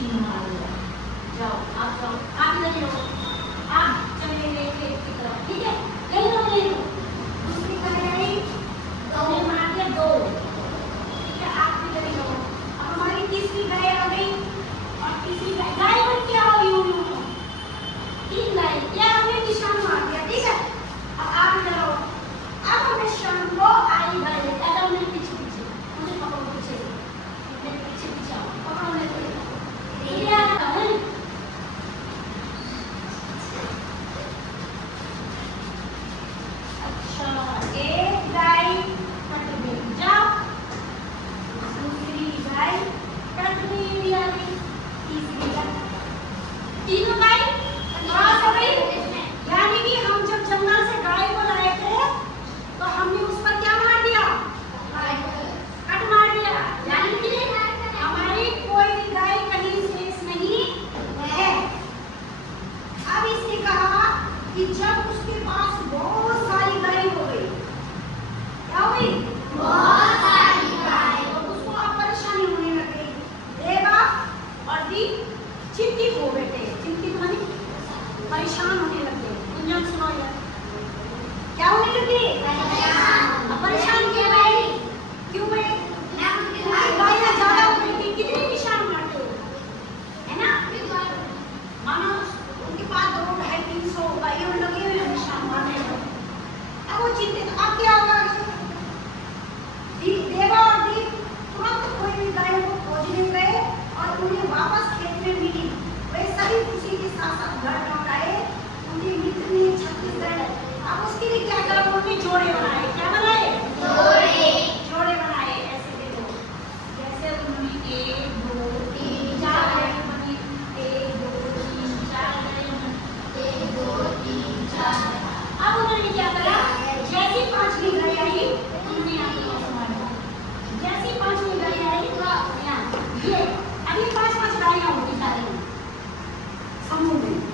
Machine बना लिया। जाओ आप जाओ, आप इधर ही रहो, आप चले गए खेत की तरफ, ठीक है, यही रहो यही रहो। दूसरी गाय आई, हमने मार दिया 2, ठीक है, आप इधर ही रहो। अब हमारी तीसरी गाय आ गई और तीसरी गाय गाय बन के आओ, यूं 3 गाय, यार हमने निशान मार दिया, ठीक है। अब आप इधर आओ, अब हमें शाम को आई गाय, एकदम मेरे पीछे पीछे, मुझे पकड़ो पीछे, मेरे पीछे पीछे आओ, पकड़ो मेरे को, ये आ रहा है। अच्छा, एक गाय कट गई, जाओ। दूसरी गाय कट गई, आ गई। तीसरी गाय, तीनों गाय क्रॉस हो गई। यानी कि हम जब जंगल से गाय को लाए थे तो हमने उस पर क्या मार दिया, कट मार दिया। यानी कि हमारी कोई भी गाय कहीं शेष नहीं है। अब इसने कहा कि जब उसके पास बहुत सारी गाय हो गई, क्या हुई, बहुत सारी गाय, तो उसको अब परेशानी होने लग गई। देवा और दी चिंतित हो बैठे, चिंतित माने परेशान होने लगे। गुंजन सुनो यार, क्या होने लगे, परेशान क्यों भाई, क्यों भाई, गाय ना ज्यादा हो गई, कितने निशान मारते हो, है ना, मानो उनके पास 200-250 गायों लगे हुए निशान मारने में। अब वो चिंतित, अब क्या होगा, देवा और दीप तुरंत कोई भी गायों को खोजने गए और उन्हें वापस खेत में मिली। वे सभी खुशी के साथ साथ घर लौट आए। उनके मित्र ने छत्तीसगढ़, अब उसके लिए क्या करा, उन्होंने जोड़े बनाए, क्या बनाए, जोड़े बनाए। ऐसे देखो, जैसे उन्होंने 1 2 3 4 गाय बनी, 1 2 3 4 गाय बनी, 1 2 3 4। अब उन्होंने क्या करा, जैसी 5वीं गाय आई उन्होंने यहाँ पे मारा, जैसी 5वीं गाय आई तो यहाँ ये अभी 5-5 गायें होंगी सारी समूह में।